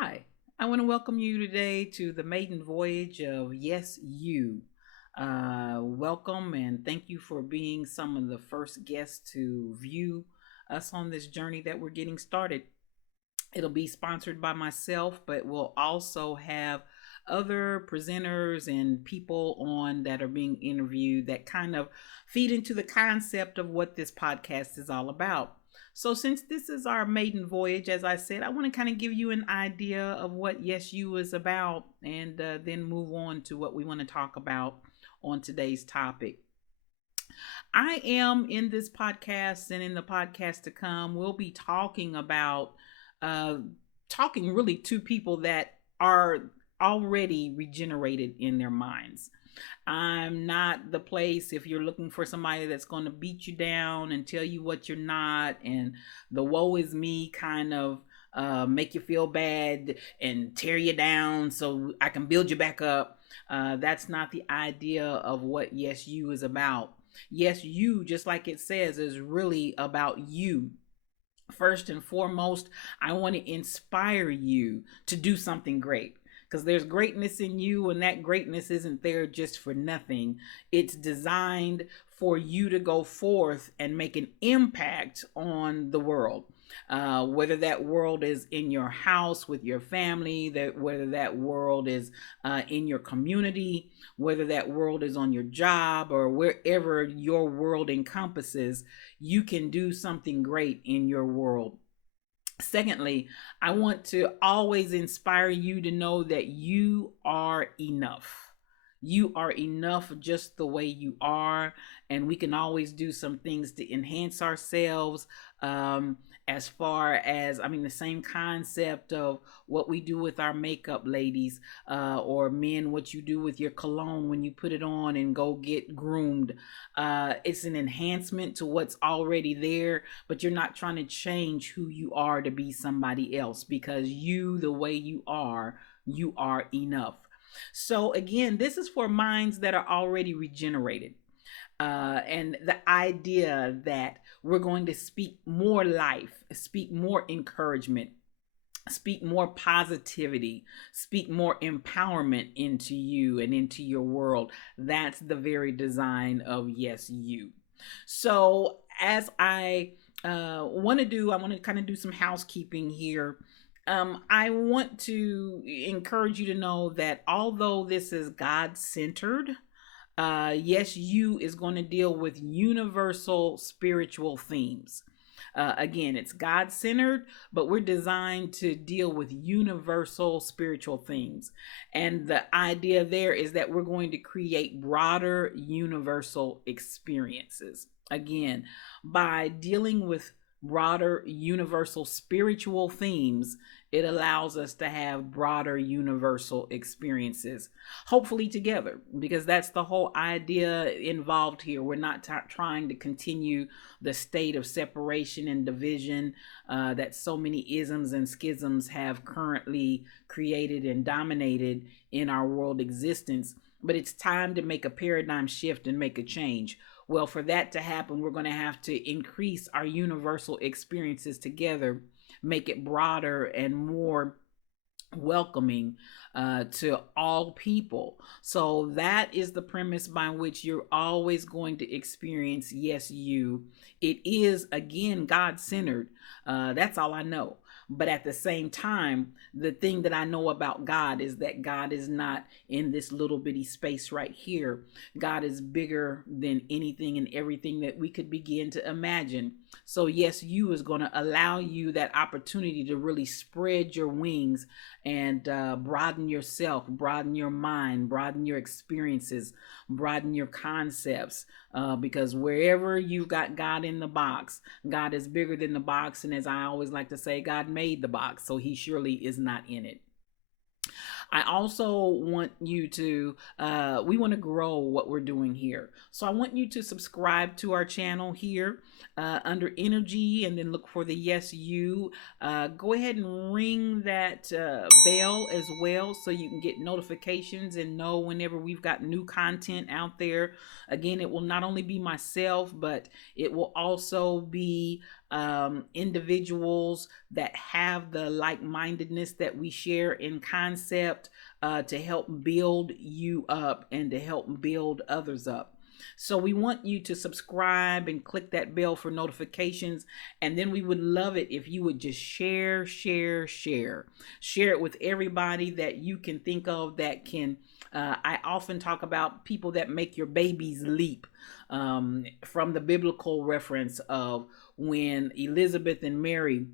Hi, I want to welcome you today to the maiden voyage of Yes, You. Welcome and thank you for being some of the first guests to view us on this journey that we're getting started. It'll be sponsored by myself, but we'll also have other presenters and people on that are being interviewed that kind of feed into the concept of what this podcast is all about. So, since this is our maiden voyage, as I said, I want to kind of give you an idea of what Yes You is about and then move on to what we want to talk about on today's topic. I am in this podcast and in the podcast to come, we'll be talking about uh, talking really to people that are already regenerated in their minds. I'm not the place if you're looking for somebody that's going to beat you down and tell you what you're not and the woe is me kind of make you feel bad and tear you down so I can build you back up. That's not the idea of what Yes You is about. Yes You, just like it says, is really about you. First and foremost, I want to inspire you to do something great because there's greatness in you, and that greatness isn't there just for nothing. It's designed for you to go forth and make an impact on the world. Whether that world is in your house with your family, that whether that world is in your community, whether that world is on your job or wherever your world encompasses, you can do something great in your world. Secondly, I want to always inspire you to know that you are enough. You are enough just the way you are, and we can always do some things to enhance ourselves. As far as, I mean, the same concept of what we do with our makeup, ladies, or men, what you do with your cologne when you put it on and go get groomed. It's an enhancement to what's already there, but you're not trying to change who you are to be somebody else because you, the way you are enough. So, again, this is for minds that are already regenerated. And the idea that we're going to speak more life, speak more encouragement, speak more positivity, speak more empowerment into you and into your world. That's the very design of Yes You. So, as I want to do, I want to kind of do some housekeeping here. I want to encourage you to know that although this is God centered, Yes You is going to deal with universal spiritual themes. Again, it's God centered, but we're designed to deal with universal spiritual themes. And the idea there is that we're going to create broader universal experiences. Again, by dealing with broader universal spiritual themes, it allows us to have broader universal experiences, hopefully together, because that's the whole idea involved here. We're not trying to continue the state of separation and division that so many isms and schisms have currently created and dominated in our world existence. But it's time to make a paradigm shift and make a change. Well, for that to happen, we're going to have to increase our universal experiences together, make it broader and more welcoming to all people. So that is the premise by which you're always going to experience Yes You. It is, again, God-centered. That's all I know. But at the same time, the thing that I know about God is that God is not in this little bitty space right here. God is bigger than anything and everything that we could begin to imagine. So Yes You is going to allow you that opportunity to really spread your wings and broaden yourself, broaden your mind, broaden your experiences, broaden your concepts. Because wherever you've got God in the box, God is bigger than the box. And as I always like to say, God made the box, so he surely is not in it. I also want you to, we want to grow what we're doing here. So I want you to subscribe to our channel here under energy and then look for the Yes You. Go ahead and ring that bell as well so you can get notifications and know whenever we've got new content out there. Again, it will not only be myself, but it will also be individuals that have the like-mindedness that we share in concept, to help build you up and to help build others up. So we want you to subscribe and click that bell for notifications. And then we would love it if you would just share, share, share. Share it with everybody that you can think of that can. I often talk about people that make your babies leap, from the biblical reference of when Elizabeth and Mary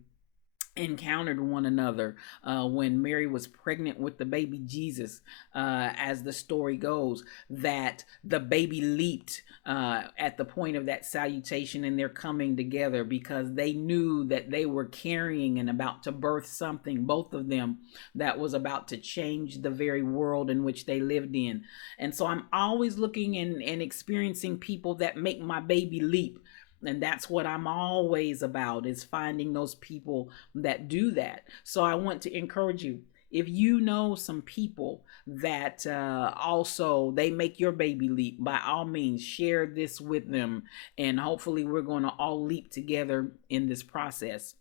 encountered one another, when Mary was pregnant with the baby Jesus, as the story goes, that the baby leaped at the point of that salutation, and they're coming together because they knew that they were carrying and about to birth something, both of them, that was about to change the very world in which they lived in. And so I'm always looking and experiencing people that make my baby leap. And that's what I'm always about, is finding those people that do that. So I want to encourage you, if you know some people that also they make your baby leap, by all means share this with them, and hopefully we're going to all leap together in this process.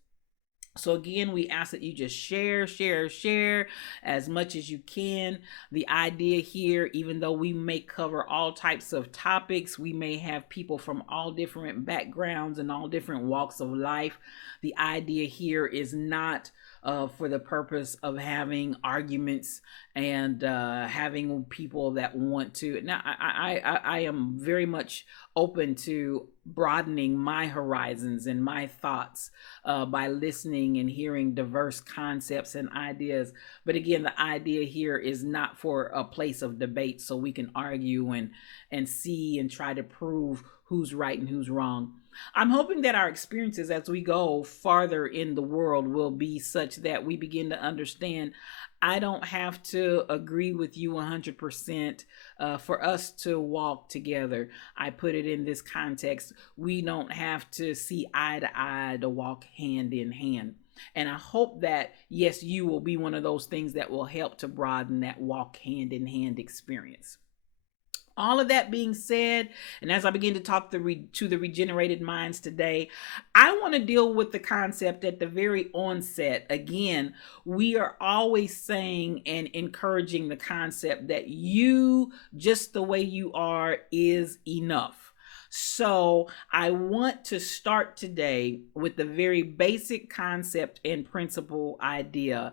So again, we ask that you just share, share, share as much as you can. The idea here, even though we may cover all types of topics, we may have people from all different backgrounds and all different walks of life. The idea here is not for the purpose of having arguments and having people that want to. Now, I am very much open to broadening my horizons and my thoughts by listening and hearing diverse concepts and ideas. But again, the idea here is not for a place of debate so we can argue and see and try to prove who's right and who's wrong. I'm hoping that our experiences as we go farther in the world will be such that we begin to understand I don't have to agree with you 100% for us to walk together. I put it in this context. We don't have to see eye to eye to walk hand in hand. And I hope that, yes, you will be one of those things that will help to broaden that walk hand in hand experience. All of that being said, and as I begin to talk to the regenerated minds today, I want to deal with the concept at the very onset. Again, we are always saying and encouraging the concept that you, just the way you are, is enough. So I want to start today with the very basic concept and principle idea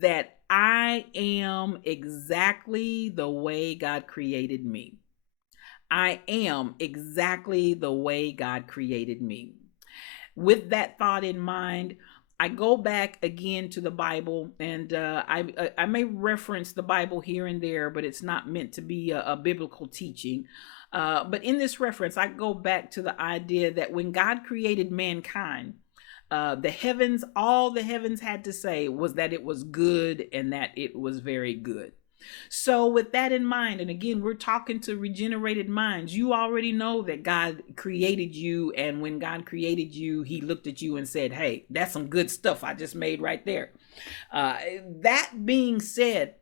that I am exactly the way God created me. I am exactly the way God created me. With that thought in mind, I go back again to the Bible, and I may reference the Bible here and there, but it's not meant to be a biblical teaching. But in this reference, I go back to the idea that when God created mankind, the heavens, all the heavens had to say was that it was good and that it was very good. So with that in mind, and again, we're talking to regenerated minds. You already know that God created you, and when God created you, he looked at you and said, hey, that's some good stuff I just made right there. That being said,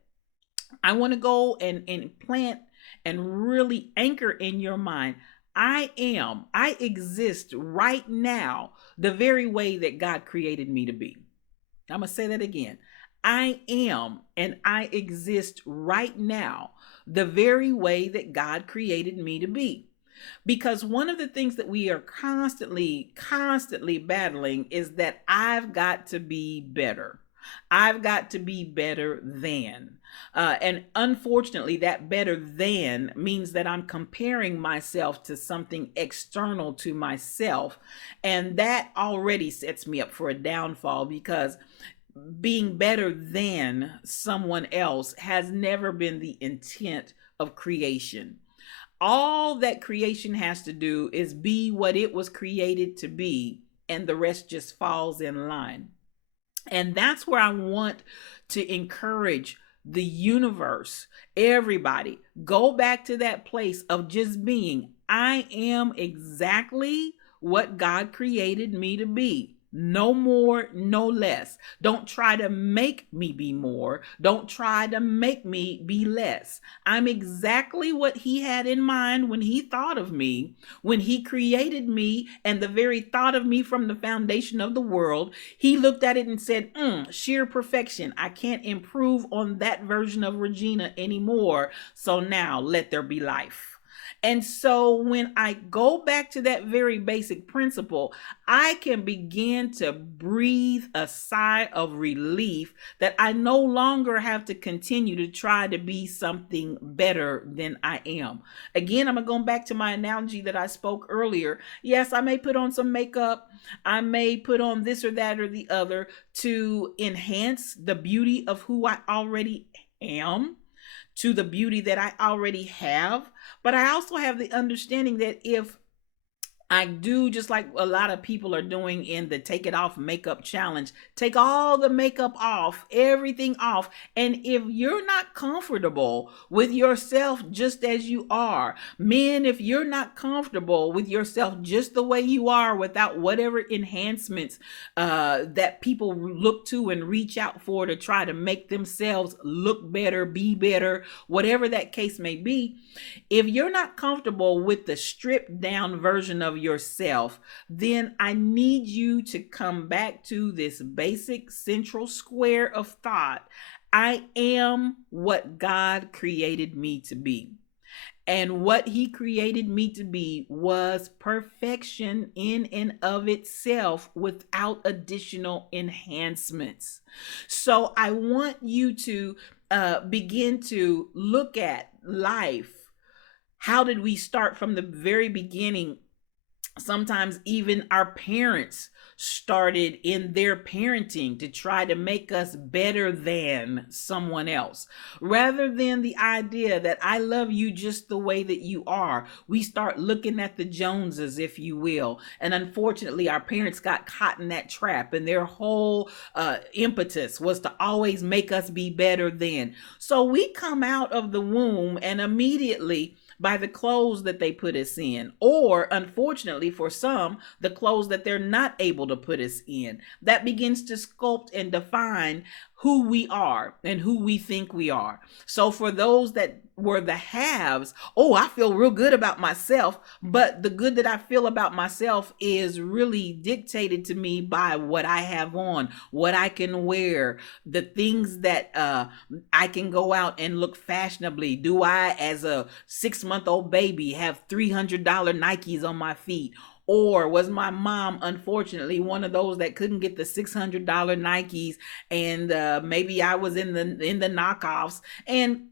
I want to go and plant and really anchor in your mind, I exist right now the very way that God created me to be. I'm going to say that again. I am, and I exist right now the very way that God created me to be. Because one of the things that we are constantly battling is that I've got to be better. I've got to be better than. And unfortunately, that better than means that I'm comparing myself to something external to myself. And that already sets me up for a downfall, because being better than someone else has never been the intent of creation. All that creation has to do is be what it was created to be, and the rest just falls in line. And that's where I want to encourage the universe, everybody, go back to that place of just being. I am exactly what God created me to be. No more, no less. Don't try to make me be more. Don't try to make me be less. I'm exactly what he had in mind when he thought of me, when he created me, and the very thought of me from the foundation of the world. He looked at it and said, sheer perfection. I can't improve on that version of Regina anymore. So now let there be life. And so when I go back to that very basic principle, I can begin to breathe a sigh of relief that I no longer have to continue to try to be something better than I am. Again, I'm going back to my analogy that I spoke earlier. Yes, I may put on some makeup. I may put on this or that or the other to enhance the beauty of who I already am, to the beauty that I already have. But I also have the understanding that if I do, just like a lot of people are doing in the Take It Off Makeup Challenge, take all the makeup off, everything off. And if you're not comfortable with yourself just as you are, men, if you're not comfortable with yourself just the way you are without whatever enhancements that people look to and reach out for to try to make themselves look better, be better, whatever that case may be, if you're not comfortable with the stripped down version of yourself, then I need you to come back to this basic central square of thought. I am what God created me to be. And what he created me to be was perfection in and of itself without additional enhancements. So I want you to begin to look at life. How did we start from the very beginning? Sometimes even our parents started in their parenting to try to make us better than someone else. Rather than the idea that I love you just the way that you are, we start looking at the Joneses, if you will. And unfortunately, our parents got caught in that trap, and their whole impetus was to always make us be better than. So we come out of the womb and immediately by the clothes that they put us in, or unfortunately for some, the clothes that they're not able to put us in. That begins to sculpt and define who we are and who we think we are. So for those that were the haves, I feel real good about myself, but the good that I feel about myself is really dictated to me by what I have on, what I can wear, the things that I can go out and look fashionably. Do I, as a 6-month-old baby, have $300 Nikes on my feet? Or was my mom, unfortunately, one of those that couldn't get the $600 Nikes, and maybe I was in the knockoffs? And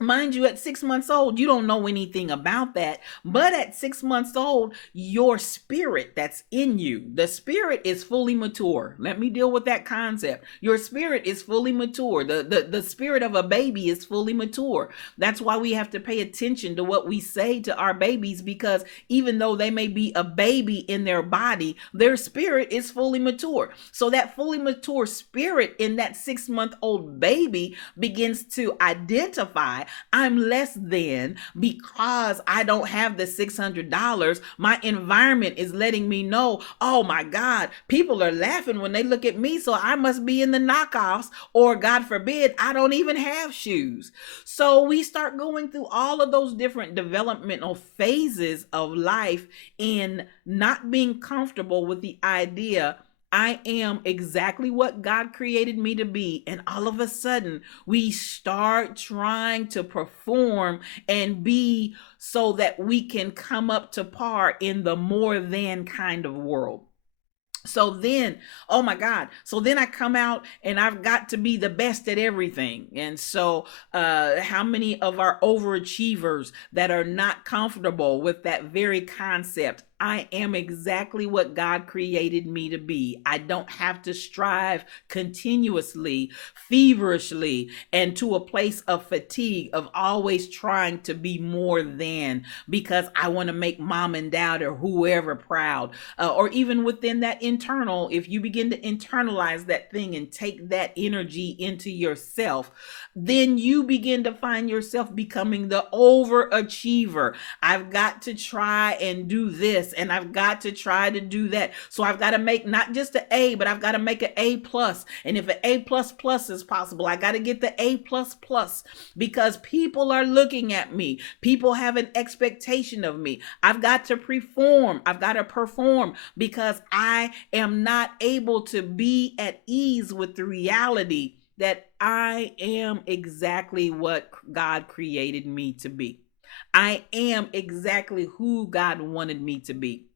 mind you, at 6 months old, you don't know anything about that. But at 6 months old, your spirit that's in you, the spirit is fully mature. Let me deal with that concept. Your spirit is fully mature. The spirit of a baby is fully mature. That's why we have to pay attention to what we say to our babies, because even though they may be a baby in their body, their spirit is fully mature. So that fully mature spirit in that 6-month-old baby begins to identify, I'm less than because I don't have the $600. My environment is letting me know, oh my God, people are laughing when they look at me, so I must be in the knockoffs, or God forbid, I don't even have shoes. So we start going through all of those different developmental phases of life in not being comfortable with the idea I am exactly what God created me to be. And all of a sudden, we start trying to perform and be so that we can come up to par in the more than kind of world. So then, oh my God. So then I come out and I've got to be the best at everything. And so how many of our overachievers that are not comfortable with that very concept? I am exactly what God created me to be. I don't have to strive continuously, feverishly, and to a place of fatigue of always trying to be more than, because I want to make mom and dad or whoever proud. Or even within that internal, if you begin to internalize that thing and take that energy into yourself, then you begin to find yourself becoming the overachiever. I've got to try and do this this, and I've got to try to do that. So I've got to make not just an A, but I've got to make an A plus. And if an A plus plus is possible, I got to get the A plus plus, because people are looking at me. People have an expectation of me. I've got to perform. I've got to perform, because I am not able to be at ease with the reality that I am exactly what God created me to be. I am exactly who God wanted me to be.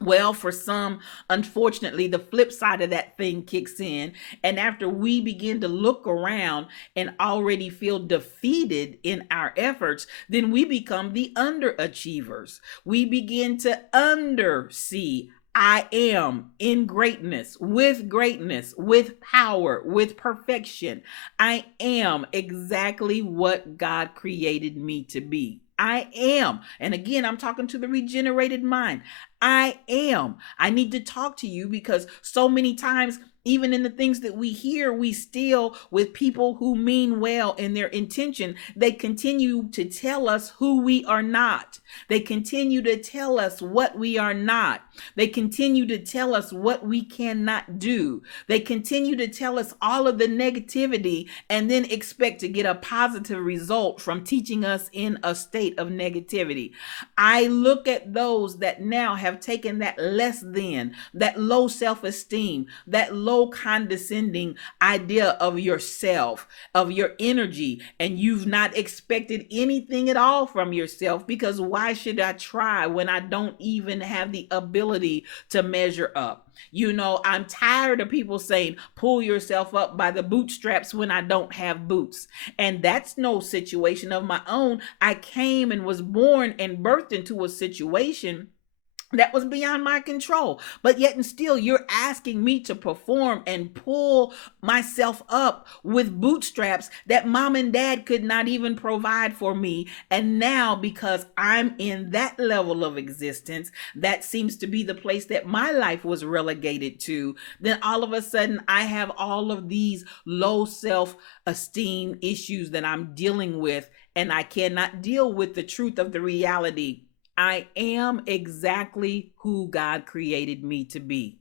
Well, for some, unfortunately, the flip side of that thing kicks in. And after we begin to look around and already feel defeated in our efforts, then we become the underachievers. We begin to undersee. I am in greatness, with power, with perfection. I am exactly what God created me to be. I am. And again, I'm talking to the regenerated mind. I am. I need to talk to you, because so many times, even in the things that we hear, we still, with people who mean well in their intention, they continue to tell us who we are not. They continue to tell us what we are not. They continue to tell us what we cannot do. They continue to tell us all of the negativity, and then expect to get a positive result from teaching us in a state of negativity. I look at those that now have taken that less than, that low self-esteem, that low condescending idea of yourself, of your energy, and you've not expected anything at all from yourself, because why should I try when I don't even have the ability to measure up? You know, I'm tired of people saying, pull yourself up by the bootstraps, when I don't have boots. And that's no situation of my own. I came and was born and birthed into a situation that was beyond my control. But yet and still, you're asking me to perform and pull myself up with bootstraps that mom and dad could not even provide for me. And now, because I'm in that level of existence, that seems to be the place that my life was relegated to, then all of a sudden I have all of these low self-esteem issues that I'm dealing with, and I cannot deal with the truth of the reality. I am exactly who God created me to be.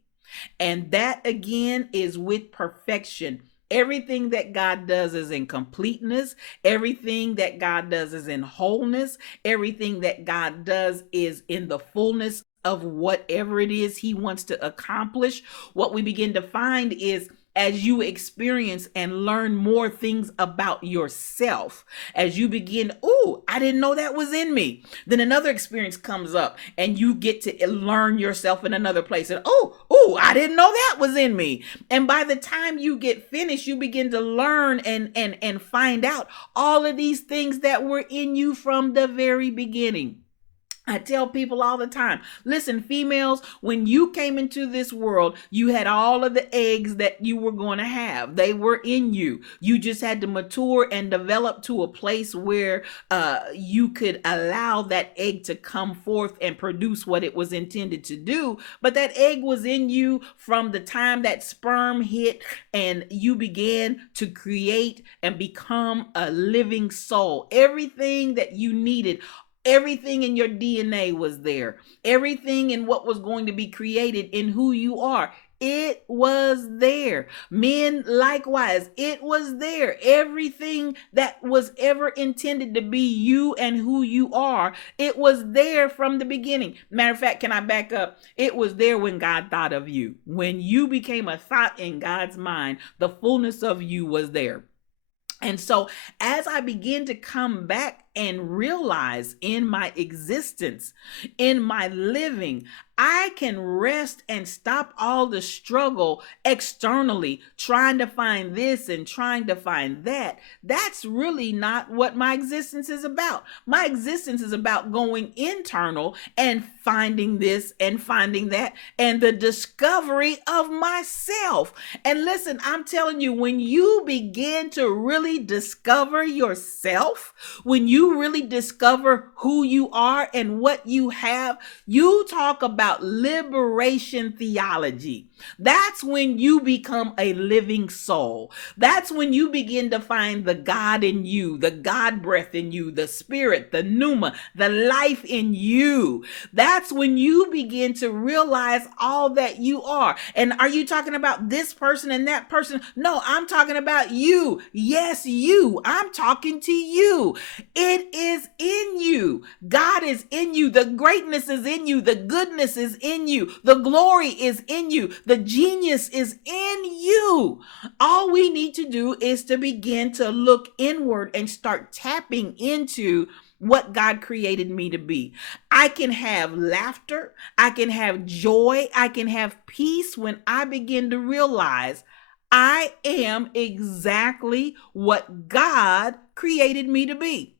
And that again is with perfection. Everything that God does is in completeness. Everything that God does is in wholeness. Everything that God does is in the fullness of whatever it is He wants to accomplish. What we begin to find is, as you experience and learn more things about yourself, as you begin, I didn't know that was in me. Then another experience comes up and you get to learn yourself in another place. And I didn't know that was in me. And by the time you get finished, you begin to learn and find out all of these things that were in you from the very beginning. I tell people all the time, listen, females, when you came into this world, you had all of the eggs that you were going to have. They were in you. You just had to mature and develop to a place where you could allow that egg to come forth and produce what it was intended to do. But that egg was in you from the time that sperm hit and you began to create and become a living soul. Everything that you needed, everything in your DNA was there. Everything in what was going to be created in who you are, it was there. Men, likewise, it was there. Everything that was ever intended to be you and who you are, it was there from the beginning. Matter of fact, can I back up? It was there when God thought of you. When you became a thought in God's mind, the fullness of you was there. And so as I begin to come back and realize in my existence, in my living, I can rest and stop all the struggle externally, trying to find this and trying to find that. That's really not what my existence is about. My existence is about going internal and finding this and finding that and the discovery of myself. And listen, I'm telling you, when you begin to really discover yourself, when you really discover who you are and what you have, you talk about liberation theology. That's when you become a living soul. That's when you begin to find the God in you, the God breath in you, the spirit, the pneuma, the life in you. That's when you begin to realize all that you are. And are you talking about this person and that person? No, I'm talking about you. Yes, you. I'm talking to you. It is in you. God is in you. The greatness is in you. The goodness is in you. The glory is in you. The genius is in you. All we need to do is to begin to look inward and start tapping into what God created me to be. I can have laughter. I can have joy. I can have peace when I begin to realize I am exactly what God created me to be.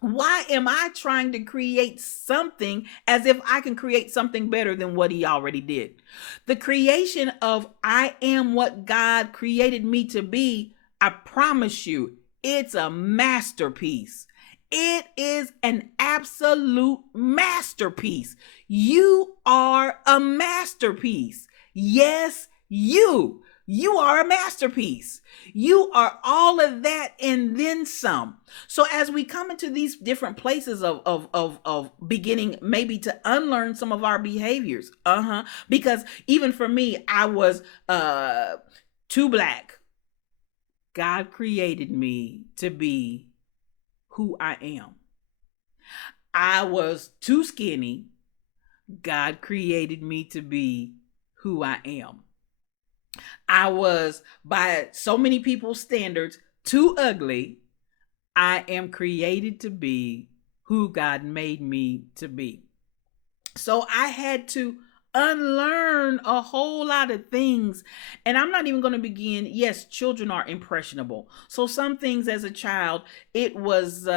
Why am I trying to create something as if I can create something better than what he already did? The creation of I am what God created me to be, I promise you, it's a masterpiece. It is an absolute masterpiece. You are a masterpiece. Yes, you. You are a masterpiece. You are all of that and then some. So as we come into these different places of beginning maybe to unlearn some of our behaviors, because even for me, I was too black. God created me to be who I am. I was too skinny. God created me to be who I am. I was, by so many people's standards, too ugly. I am created to be who God made me to be. So I had to unlearn a whole lot of things. And I'm not even going to begin. Yes, children are impressionable. So some things as a child, it was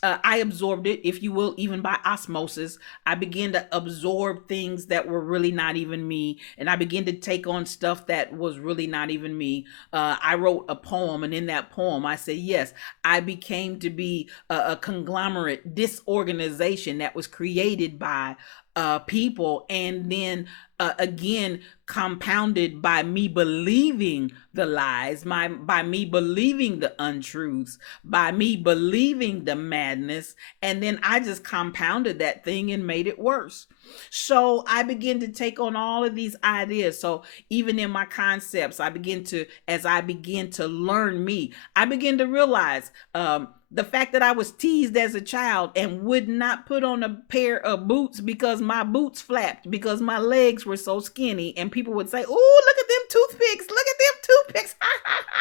I absorbed it, if you will, even by osmosis. I began to absorb things that were really not even me. And I began to take on stuff that was really not even me. I wrote a poem, and in that poem, I said, yes, I became to be a conglomerate disorganization that was created by people, and then again compounded by me believing the lies, by me believing the untruths, by me believing the madness, and then I just compounded that thing and made it worse. So I begin to take on all of these ideas. So even in my concepts, as I begin to learn me, I begin to realize the fact that I was teased as a child and would not put on a pair of boots because my boots flapped, because my legs were so skinny, and people would say, "Oh, look at them toothpicks, look at them toothpicks,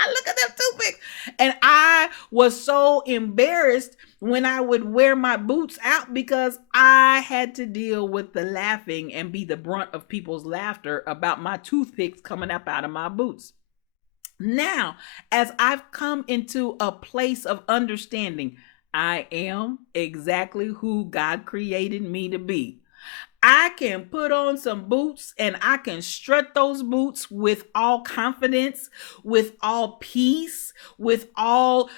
look at them toothpicks." And I was so embarrassed when I would wear my boots out because I had to deal with the laughing and be the brunt of people's laughter about my toothpicks coming up out of my boots. Now, as I've come into a place of understanding, I am exactly who God created me to be. I can put on some boots and I can strut those boots with all confidence, with all peace, with all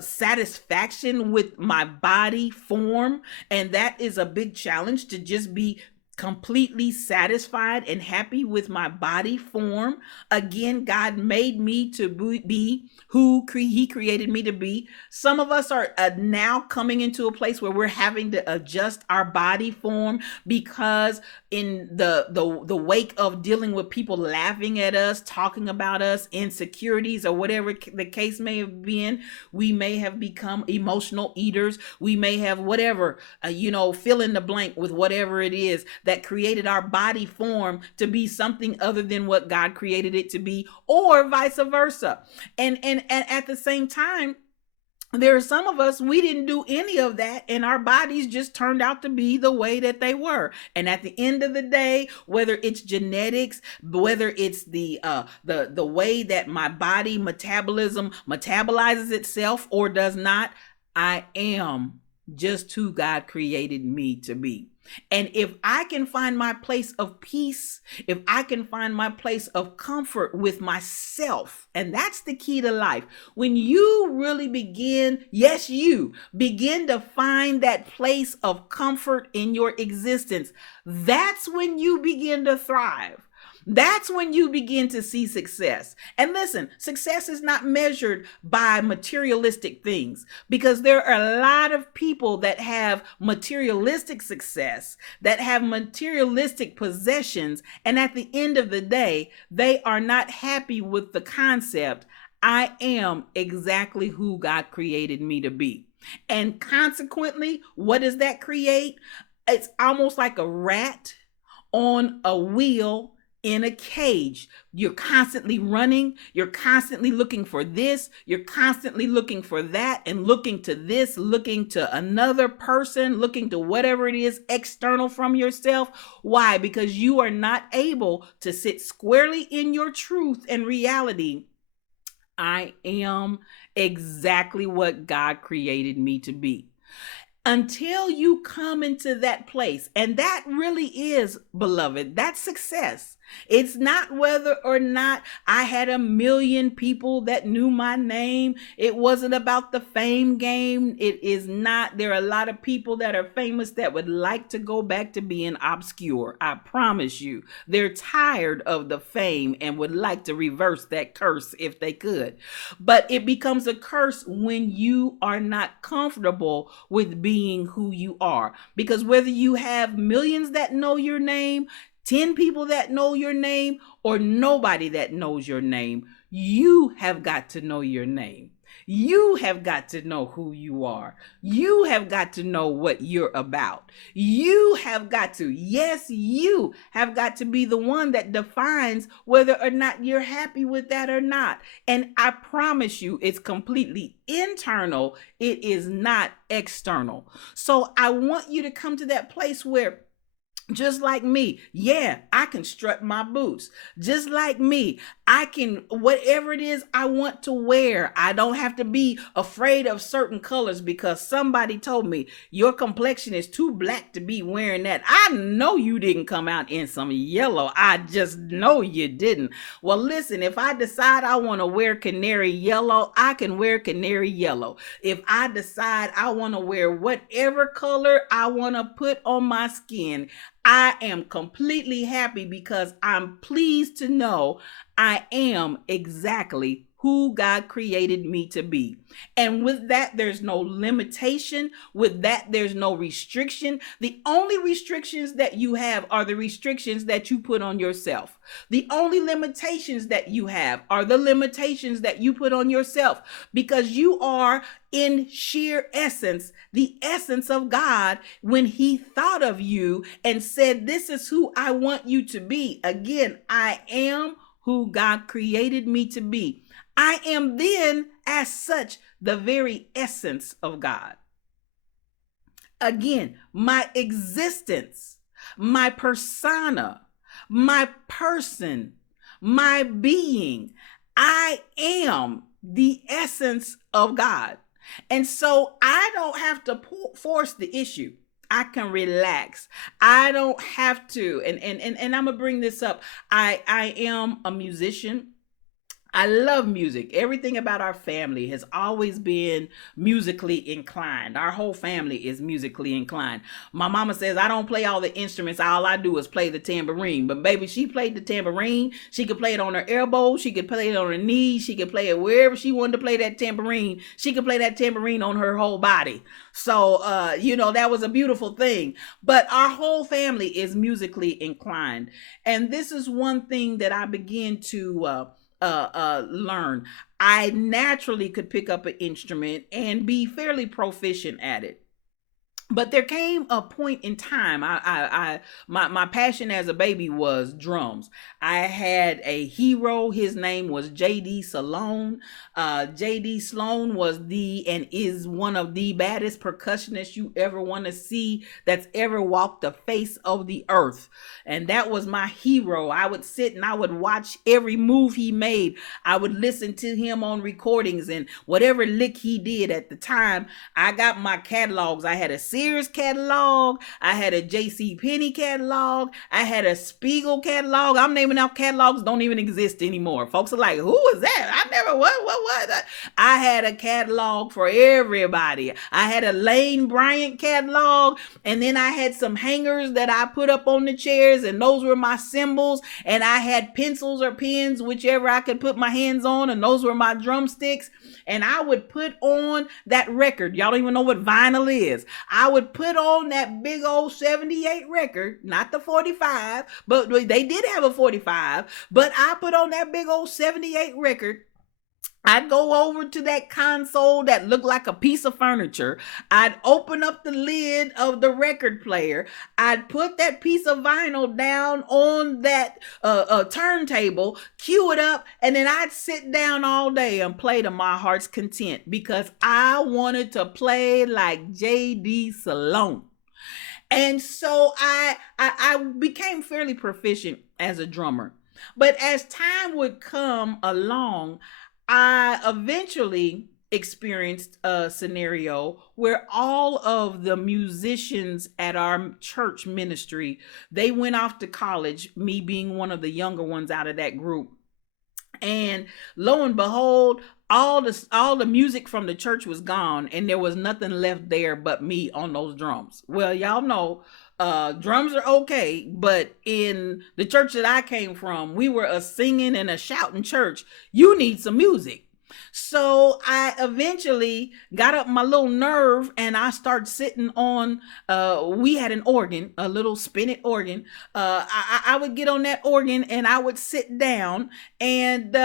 satisfaction with my body form. And that is a big challenge, to just be completely satisfied and happy with my body form. Again, God made me to be who he created me to be. Some of us are now coming into a place where we're having to adjust our body form because in the wake of dealing with people laughing at us, talking about us, insecurities, or whatever the case may have been, we may have become emotional eaters. We may have whatever, fill in the blank with whatever it is that created our body form to be something other than what God created it to be, or vice versa. And at the same time, there are some of us, we didn't do any of that, and our bodies just turned out to be the way that they were. And at the end of the day, whether it's genetics, whether it's the way that my body metabolism metabolizes itself or does not, I am just who God created me to be. And if I can find my place of peace, if I can find my place of comfort with myself, and that's the key to life. When you really begin to find that place of comfort in your existence, that's when you begin to thrive. That's when you begin to see success. And listen, success is not measured by materialistic things, because there are a lot of people that have materialistic success, that have materialistic possessions, and at the end of the day, they are not happy with the concept, I am exactly who God created me to be. And consequently, what does that create? It's almost like a rat on a wheel in a cage. You're constantly running. You're constantly looking for this. You're constantly looking for that, and looking to this, looking to another person, looking to whatever it is external from yourself. Why? Because you are not able to sit squarely in your truth and reality. I am exactly what God created me to be. Until you come into that place, and that really is, beloved, that's success. It's not whether or not I had 1,000,000 people that knew my name. It wasn't about the fame game. It is not. There are a lot of people that are famous that would like to go back to being obscure. I promise you. They're tired of the fame and would like to reverse that curse if they could. But it becomes a curse when you are not comfortable with being who you are. Because whether you have millions that know your name, 10 people that know your name, or nobody that knows your name, you have got to know your name. You have got to know who you are. You have got to know what you're about. You have got to, yes, you have got to be the one that defines whether or not you're happy with that or not. And I promise you, it's completely internal. It is not external. So I want you to come to that place where, just like me, yeah, I can strut my boots. Just like me, I can, whatever it is I want to wear, I don't have to be afraid of certain colors because somebody told me your complexion is too black to be wearing that. I know you didn't come out in some yellow. I just know you didn't. Well, listen, if I decide I want to wear canary yellow, I can wear canary yellow. If I decide I want to wear whatever color I want to put on my skin, I am completely happy because I'm pleased to know I am exactly who God created me to be. And with that, there's no limitation. With that, there's no restriction. The only restrictions that you have are the restrictions that you put on yourself. The only limitations that you have are the limitations that you put on yourself, because you are in sheer essence, the essence of God when he thought of you and said, this is who I want you to be. Again, I am who God created me to be. I am then, as such, the very essence of God. Again, my existence, my persona, my person, my being, I am the essence of God. And so I don't have to force the issue. I can relax. I don't have to. And I'm going to bring this up. I am a musician. I love music. Everything about our family has always been musically inclined. Our whole family is musically inclined. My mama says I don't play all the instruments. All I do is play the tambourine. But baby, she played the tambourine. She could play it on her elbow. She could play it on her knees. She could play it wherever she wanted to play that tambourine. She could play that tambourine on her whole body. So, that was a beautiful thing. But our whole family is musically inclined. And this is one thing that I began to learn. I naturally could pick up an instrument and be fairly proficient at it. But there came a point in time, my passion as a baby was drums. I had a hero. His name was J.D. Sloan. J.D. Sloan was and is one of the baddest percussionists you ever want to see that's ever walked the face of the earth. And that was my hero. I would sit and I would watch every move he made. I would listen to him on recordings, and whatever lick he did at the time, I got my catalogs. I had a Sears catalog. I had a J.C. Penney catalog. I had a Spiegel catalog. I'm naming out catalogs don't even exist anymore. Folks are like, who is that? I never, what? I had a catalog for everybody. I had a Lane Bryant catalog, and then I had some hangers that I put up on the chairs, and those were my symbols. And I had pencils or pens, whichever I could put my hands on, and those were my drumsticks. And I would put on that record. Y'all don't even know what vinyl is. I would put on that big old 78 record, not the 45, but they did have a 45, but I put on that big old 78 record. I'd go over to that console that looked like a piece of furniture. I'd open up the lid of the record player. I'd put that piece of vinyl down on that turntable, cue it up, and then I'd sit down all day and play to my heart's content because I wanted to play like J.D. Salone. And so I became fairly proficient as a drummer. But as time would come along, I eventually experienced a scenario where all of the musicians at our church ministry, they went off to college, me being one of the younger ones out of that group. And lo and behold, all the music from the church was gone, and there was nothing left there but me on those drums. Well, y'all know drums are okay, but in the church that I came from, we were a singing and a shouting church. You need some music. So I eventually got up my little nerve and I started sitting on, we had an organ, a little spinet organ. I would get on that organ and I would sit down, and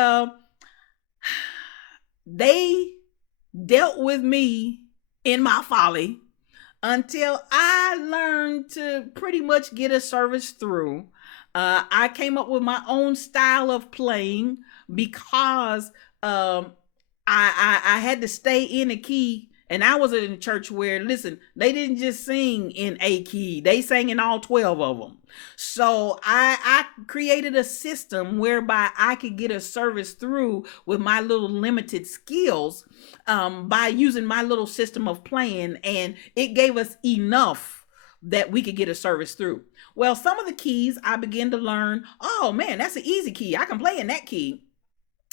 they dealt with me in my folly until I learned to pretty much get a service through. I came up with my own style of playing because I had to stay in a key. And I was in a church where, listen, they didn't just sing in a key. They sang in all 12 of them. So I created a system whereby I could get a service through with my little limited skills by using my little system of playing. And it gave us enough that we could get a service through. Well, some of the keys I began to learn, oh man, that's an easy key. I can play in that key.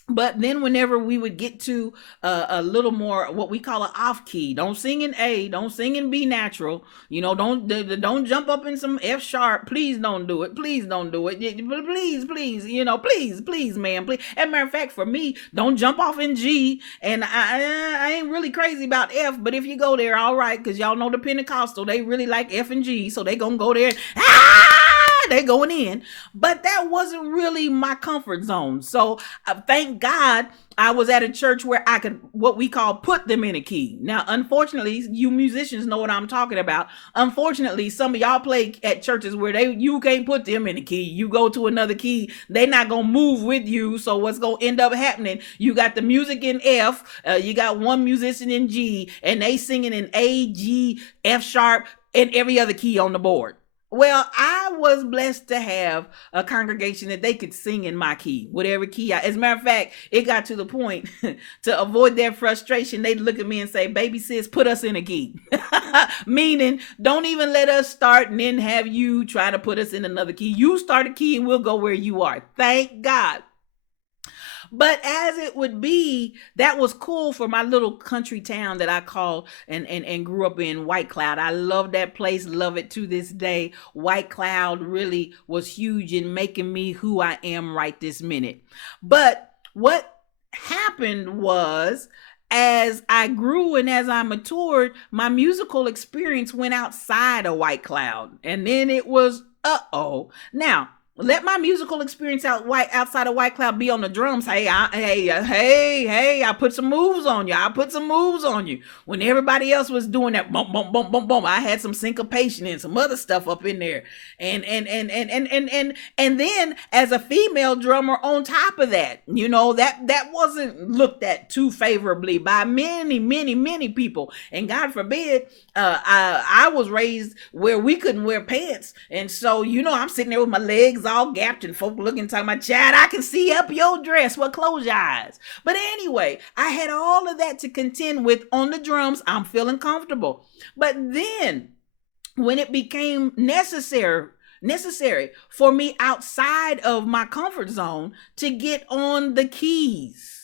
But then whenever we would get to a little more what we call an off key, don't sing in A, don't sing in B natural, don't jump up in some F sharp. Please don't do it. Please don't do it. Please, please, ma'am, please. As a matter of fact, for me, don't jump off in G. And I ain't really crazy about F, but if you go there, all right, because y'all know the Pentecostal, they really like F and G, so they gonna go there. They're going in, but that wasn't really my comfort zone. So thank God I was at a church where I could, what we call, put them in a key. Now, unfortunately, you musicians know what I'm talking about. Unfortunately, some of y'all play at churches where you can't put them in a key. You go to another key, they're not going to move with you. So what's going to end up happening? You got the music in F, you got one musician in G, and they singing in A, G, F sharp, and every other key on the board. Well, I was blessed to have a congregation that they could sing in my key, whatever key. As a matter of fact, it got to the point to avoid their frustration. They'd look at me and say, baby sis, put us in a key. Meaning, don't even let us start and then have you try to put us in another key. You start a key and we'll go where you are. Thank God. But as it would be, that was cool for my little country town that I called and grew up in, White Cloud. I love that place, love it to this day. White Cloud really was huge in making me who I am right this minute. But what happened was, as I grew and as I matured, my musical experience went outside of White Cloud. And then it was, Now, let my musical experience outside of White Cloud be on the drums. Hey, I put some moves on you. When everybody else was doing that bump, bump, bump, bump, bump, I had some syncopation and some other stuff up in there. And then as a female drummer on top of that, that wasn't looked at too favorably by many people. And God forbid, I was raised where we couldn't wear pants. And so, I'm sitting there with my legs legs all gapped and folk looking, talking about, Chad, I can see up your dress. Well, close your eyes. But anyway, I had all of that to contend with on the drums. I'm feeling comfortable. But then when it became necessary for me outside of my comfort zone to get on the keys.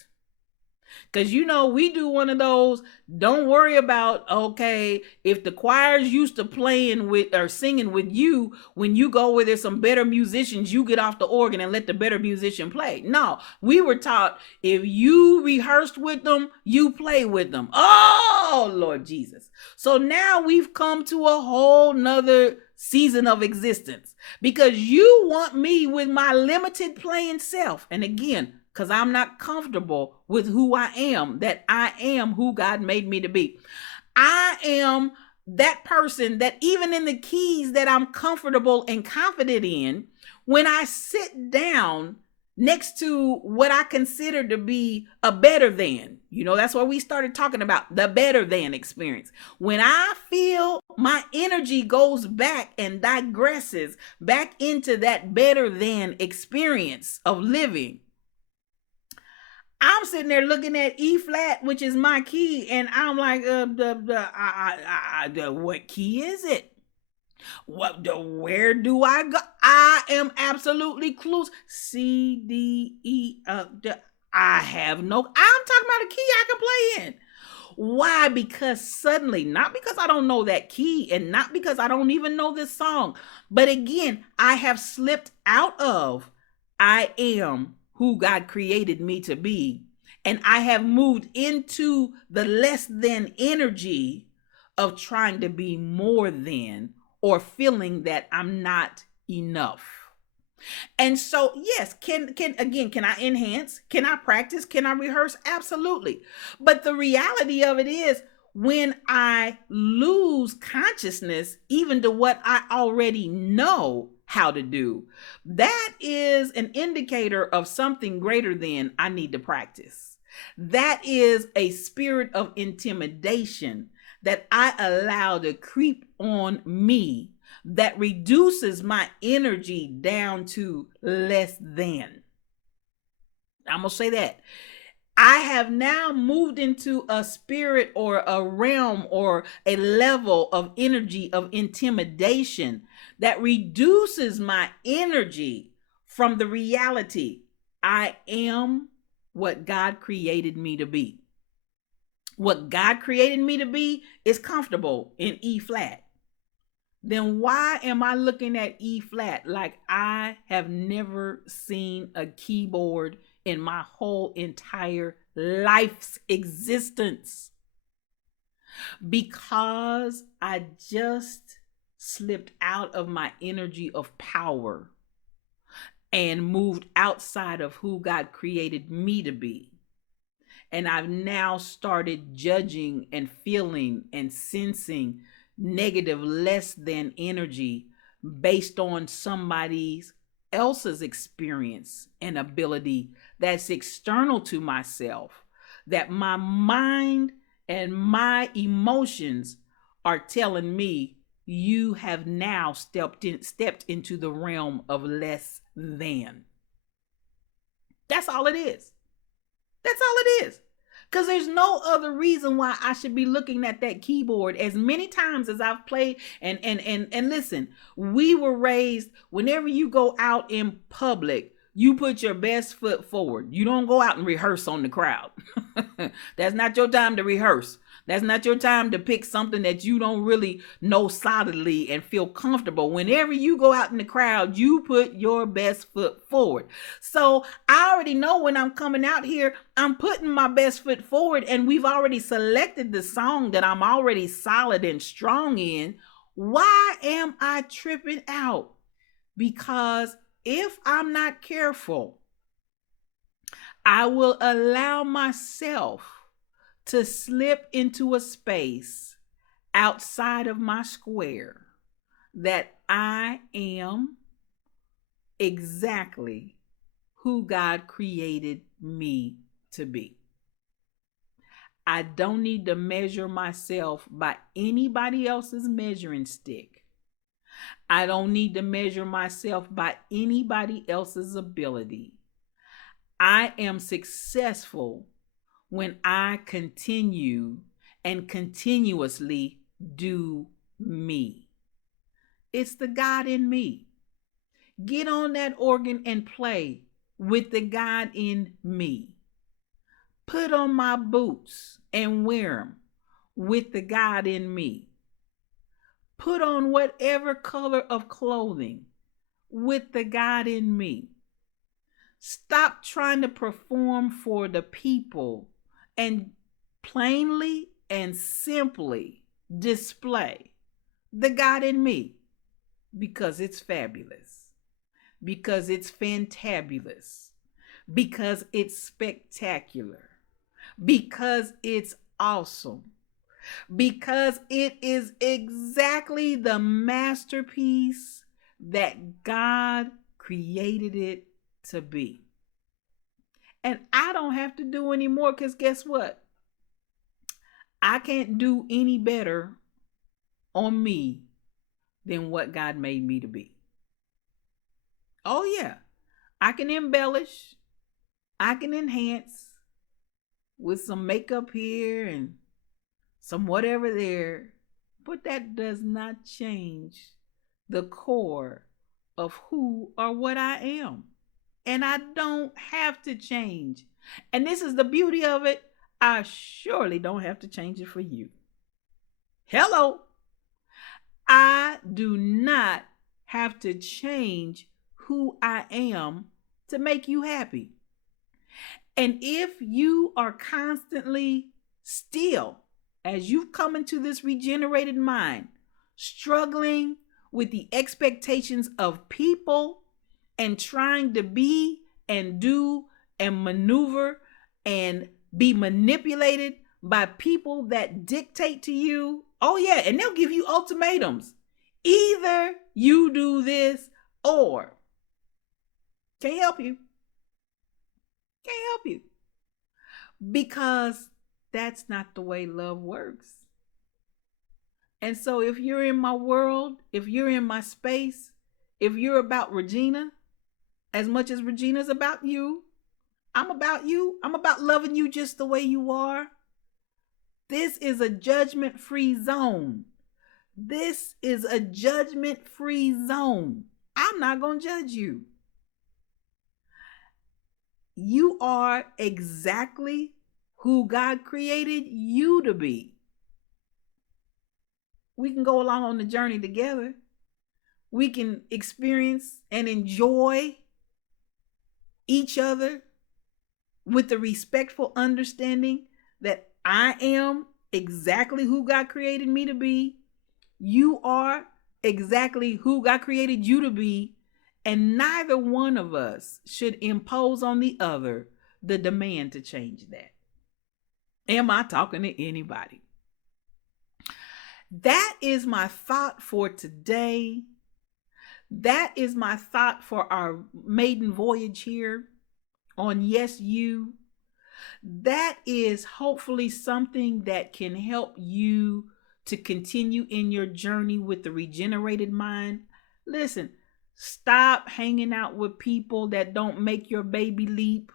Because, we do one of those, don't worry about, okay, if the choir's used to playing with or singing with you, when you go where there's some better musicians, you get off the organ and let the better musician play. No, we were taught if you rehearsed with them, you play with them. Oh, Lord Jesus. So now we've come to a whole nother season of existence because you want me with my limited playing self. And again, because I'm not comfortable with who I am, that I am who God made me to be. I am that person that even in the keys that I'm comfortable and confident in, when I sit down next to what I consider to be a better than, that's what we started talking about, the better than experience. When I feel my energy goes back and digresses back into that better than experience of living, I'm sitting there looking at E flat, which is my key, and I'm like, what key is it? Where do I go? I am absolutely clueless. C, D, E, I have no, I'm talking about a key I can play in. Why? Because suddenly, not because I don't know that key and not because I don't even know this song, but again, I have slipped out of I am who God created me to be. And I have moved into the less than energy of trying to be more than or feeling that I'm not enough. And so, yes, can I enhance? Can I practice? Can I rehearse? Absolutely. But the reality of it is when I lose consciousness, even to what I already know how to do, that is an indicator of something greater than I need to practice. That is a spirit of intimidation that I allow to creep on me that reduces my energy down to less than. I'm going to say that. I have now moved into a spirit or a realm or a level of energy of intimidation that reduces my energy from the reality I am what God created me to be. What God created me to be is comfortable in E flat. Then why am I looking at E flat like I have never seen a keyboard in my whole entire life's existence? Because I just slipped out of my energy of power and moved outside of who God created me to be. And I've now started judging and feeling and sensing negative less than energy based on somebody else's experience and ability that's external to myself, that my mind and my emotions are telling me you have now stepped into the realm of less than. That's all it is. That's all it is. Because there's no other reason why I should be looking at that keyboard as many times as I've played. And listen, we were raised, whenever you go out in public, you put your best foot forward. You don't go out and rehearse on the crowd. That's not your time to rehearse. That's not your time to pick something that you don't really know solidly and feel comfortable. Whenever you go out in the crowd, you put your best foot forward. So I already know when I'm coming out here, I'm putting my best foot forward, and we've already selected the song that I'm already solid and strong in. Why am I tripping out? Because if I'm not careful, I will allow myself to slip into a space outside of my square that I am exactly who God created me to be. I don't need to measure myself by anybody else's measuring stick. I don't need to measure myself by anybody else's ability. I am successful when I continue and continuously do me. It's the God in me. Get on that organ and play with the God in me. Put on my boots and wear them with the God in me. Put on whatever color of clothing with the God in me. Stop trying to perform for the people and plainly and simply display the God in me, because it's fabulous, because it's fantabulous, because it's spectacular, because it's awesome, because it is exactly the masterpiece that God created it to be. And I don't have to do any more, because guess what? I can't do any better on me than what God made me to be. Oh yeah, I can embellish, I can enhance with some makeup here and some whatever there, but that does not change the core of who or what I am. And I don't have to change. And this is the beauty of it. I surely don't have to change it for you. Hello. I do not have to change who I am to make you happy. And if you are constantly still, as you've come into this regenerated mind, struggling with the expectations of people and trying to be and do and maneuver and be manipulated by people that dictate to you, oh yeah, and they'll give you ultimatums. Either you do this or can't help you. Can't help you. Because that's not the way love works. And so if you're in my world, if you're in my space, if you're about Regina, as much as Regina's about you, I'm about you. I'm about loving you just the way you are. This is a judgment-free zone. This is a judgment-free zone. I'm not going to judge you. You are exactly who God created you to be. We can go along on the journey together. We can experience and enjoy each other with the respectful understanding that I am exactly who God created me to be. You are exactly who God created you to be. And neither one of us should impose on the other the demand to change that. Am I talking to anybody? That is my thought for today. That is my thought for our maiden voyage here on Yes You. That is hopefully something that can help you to continue in your journey with the regenerated mind. Listen, stop hanging out with people that don't make your baby leap.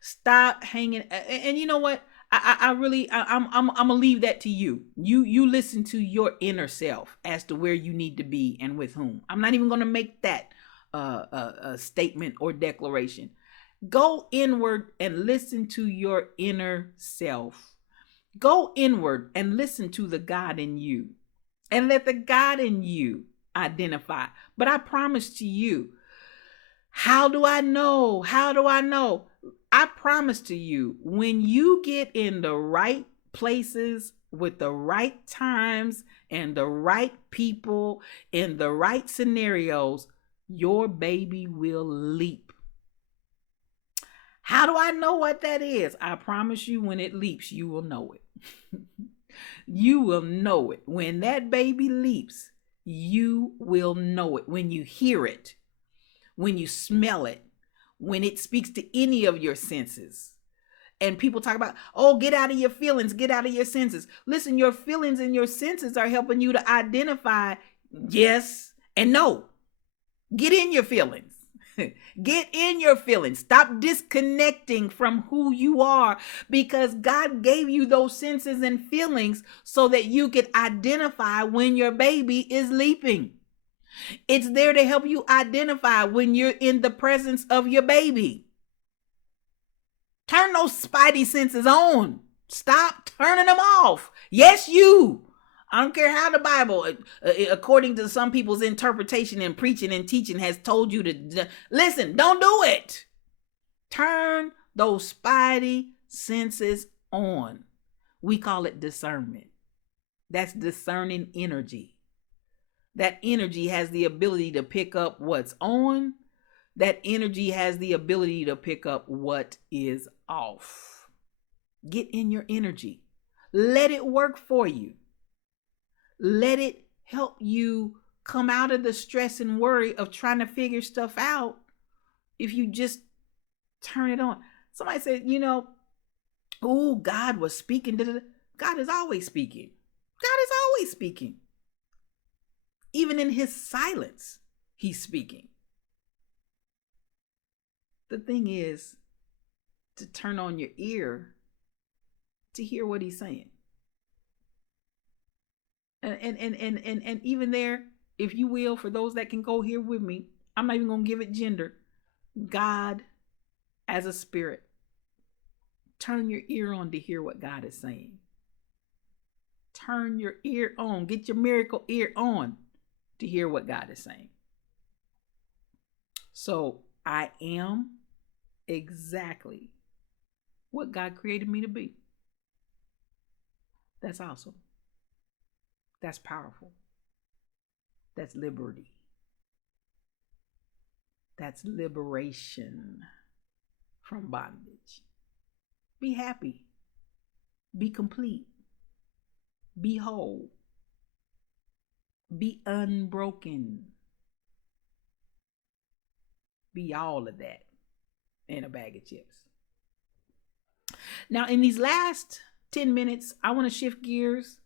Stop hanging. And you know what? I'm gonna leave that to you. You listen to your inner self as to where you need to be and with whom. I'm not even gonna make that a statement or declaration. Go inward and listen to your inner self. Go inward and listen to the God in you, and let the God in you identify. But I promise to you, how do I know? How do I know? I promise to you, when you get in the right places with the right times and the right people in the right scenarios, your baby will leap. How do I know what that is? I promise you, when it leaps, you will know it. You will know it. When that baby leaps, you will know it. When you hear it, when you smell it, when it speaks to any of your senses. And people talk about, oh, get out of your feelings, get out of your senses. Listen, your feelings and your senses are helping you to identify yes And no, get in your feelings. Get in your feelings. Stop disconnecting from who you are, because God gave you those senses and feelings so that you could identify when your baby is leaping. It's there to help you identify when you're in the presence of your baby. Turn those spidey senses on. Stop turning them off. Yes, you. I don't care how the Bible, according to some people's interpretation and preaching and teaching, has told you to listen. Don't do it. Turn those spidey senses on. We call it discernment. That's discerning energy. That energy has the ability to pick up what's on. That energy has the ability to pick up what is off. Get in your energy. Let it work for you. Let it help you come out of the stress and worry of trying to figure stuff out if you just turn it on. Somebody said, oh, God was speaking. God is always speaking. God is always speaking. Even in his silence, he's speaking. The thing is to turn on your ear to hear what he's saying. And even there, if you will, for those that can go here with me, I'm not even going to give it gender. God as a spirit. Turn your ear on to hear what God is saying. Turn your ear on. Get your miracle ear on to hear what God is saying. So I am exactly what God created me to be. That's awesome. That's powerful. That's liberty. That's liberation from bondage. Be happy. Be complete. Be whole. Be unbroken. Be all of that in a bag of chips. Now, in these last 10 minutes, I want to shift gears.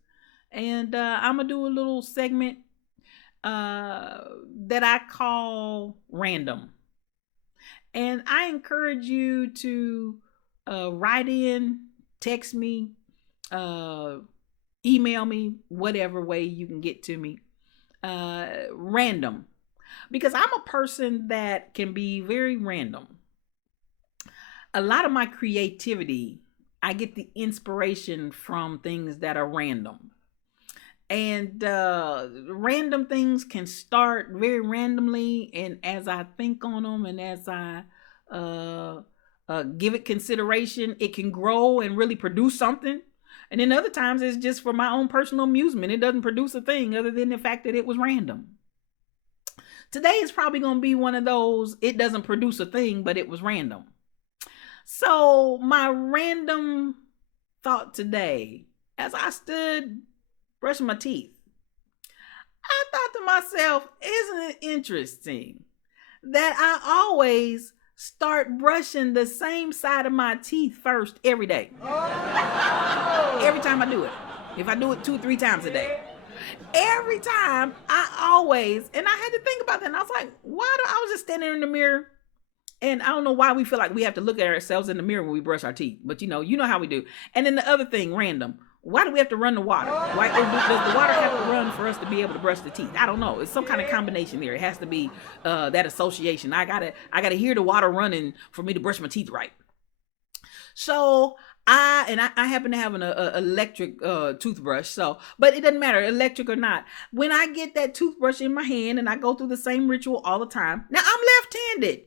And I'm going to do a little segment that I call random. And I encourage you to write in, text me, email me, whatever way you can get to me. Random. Because I'm a person that can be very random. A lot of my creativity, I get the inspiration from things that are random. And random things can start very randomly, and as I think on them and as I give it consideration, it can grow and really produce something. And then other times it's just for my own personal amusement. It doesn't produce a thing other than the fact that it was random. Today is probably going to be one of those, it doesn't produce a thing, but it was random. So my random thought today, as I stood brushing my teeth, I thought to myself, isn't it interesting that I always start brushing the same side of my teeth first every day? Oh. Every time I do it. If I do it 2-3 times a day. Every time I always, and I had to think about that, and I was like, I was just standing in the mirror, and I don't know why we feel like we have to look at ourselves in the mirror when we brush our teeth, but you know how we do. And then the other thing, random. Why do we have to run the water? Why does the water have to run for us to be able to brush the teeth? I don't know. It's some kind of combination there. It has to be that association. I gotta hear the water running for me to brush my teeth right. So I happen to have an electric toothbrush. But it doesn't matter, electric or not. When I get that toothbrush in my hand and I go through the same ritual all the time. Now I'm left-handed.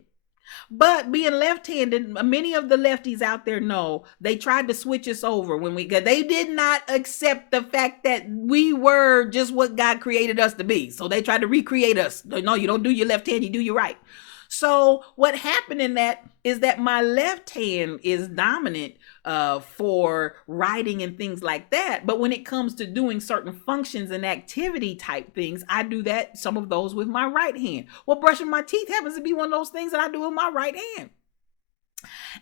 But being left-handed, many of the lefties out there know they tried to switch us over they did not accept the fact that we were just what God created us to be. So they tried to recreate us. No, you don't do your left hand, you do your right. So what happened in that is that my left hand is dominant for writing and things like that. But when it comes to doing certain functions and activity type things, I do some of those with my right hand. Well, brushing my teeth happens to be one of those things that I do with my right hand.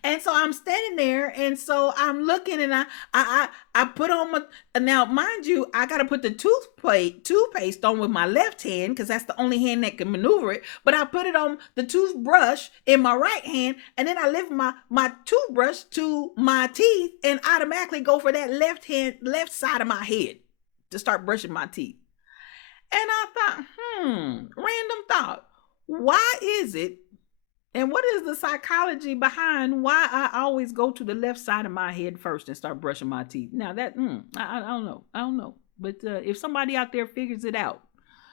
And so I'm standing there, and so I'm looking, and I put on my, now mind you, I gotta put the toothpaste on with my left hand because that's the only hand that can maneuver it. But I put it on the toothbrush in my right hand, and then I lift my toothbrush to my teeth and automatically go for that left side of my head to start brushing my teeth. And I thought, random thought. Why is it, and what is the psychology behind why I always go to the left side of my head first and start brushing my teeth? Now that I don't know, I don't know. But if somebody out there figures it out,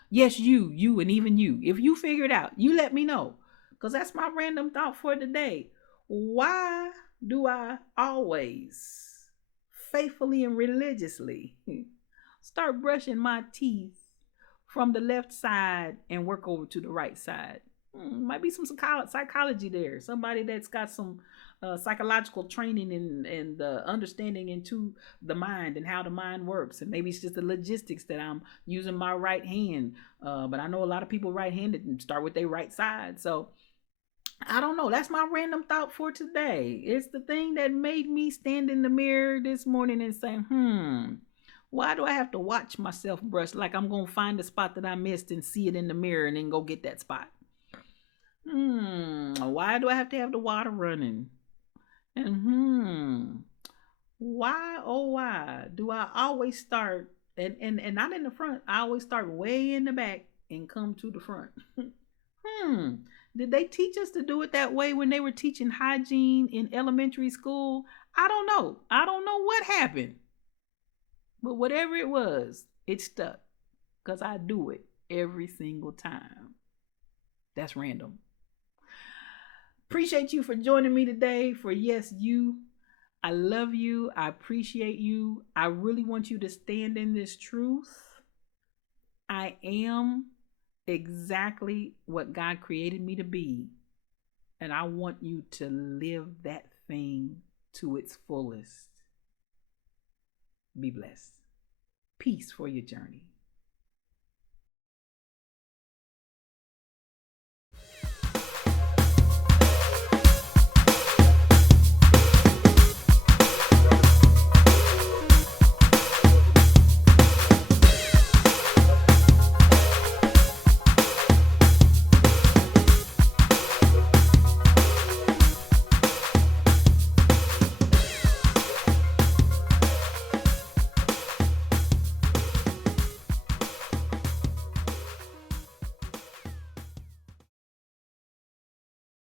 yes, you, and even you, if you figure it out, you let me know, because that's my random thought for today. Why do I always faithfully and religiously start brushing my teeth from the left side and work over to the right side? Might be some psychology there. Somebody that's got some psychological training and understanding into the mind and how the mind works. And maybe it's just the logistics that I'm using my right hand. But I know a lot of people right-handed and start with their right side. So I don't know. That's my random thought for today. It's the thing that made me stand in the mirror this morning and say, why do I have to watch myself brush like I'm going to find the spot that I missed and see it in the mirror and then go get that spot? Why do I have to have the water running? And why, oh why do I always start and not in the front? I always start way in the back and come to the front. Did they teach us to do it that way when they were teaching hygiene in elementary school? I don't know. I don't know what happened. But whatever it was, it stuck. Because I do it every single time. That's random. Appreciate you for joining me today for Yes You. I love you. I appreciate you. I really want you to stand in this truth. I am exactly what God created me to be. And I want you to live that thing to its fullest. Be blessed. Peace for your journey.